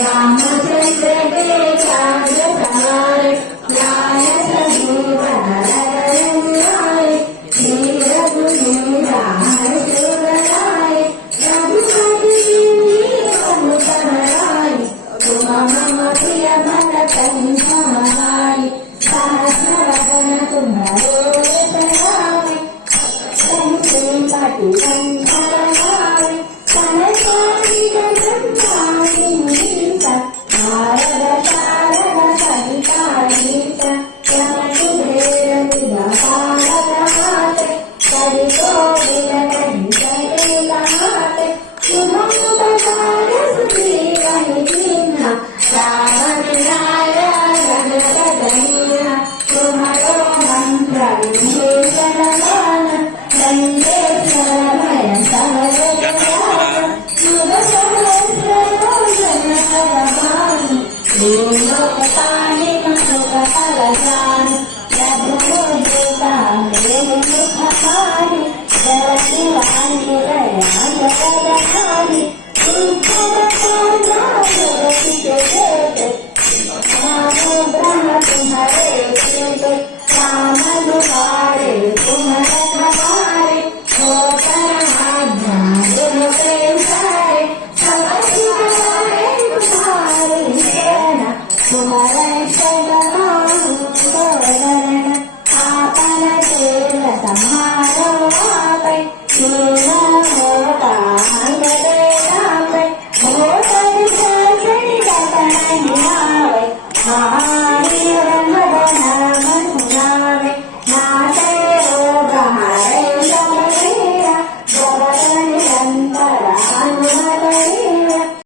रामचंद्र के काज सवारे लाय सजीवन रघुराय श्री रघुवीर सुरराय रघुपति समुतराय तुम मम प्रिय भरत सहाय सहस्र वदन तुम्हारे सहाय संकट काटि संसाराय सनकादि ब्रह्मादि नारद शारद सहिता गीत यमकुबेर विद्यापालक सरितो विनय लाट सुमंगल सुजीवन कीन्हा रावण नारायण जगदीना तुम्हारो मंत्र विभीषण गान लंकेश्वर भय सहज युग सहस्र योजन सरभानु लोकपालिक सुखफलदान रघुदेवता मुखपानि जलनिवानि दया जगदधानि राम ब्रह्म तुम्हारे खेत राम दुआरे तुम रखवारे होकर आज्ञा तुम प्रेसारे समझारे तुम्हारे सेना तुम्हारे शरण आपन तेल समारो आपे तीनों होता हंगते आपे होकर सजनी कतन आवे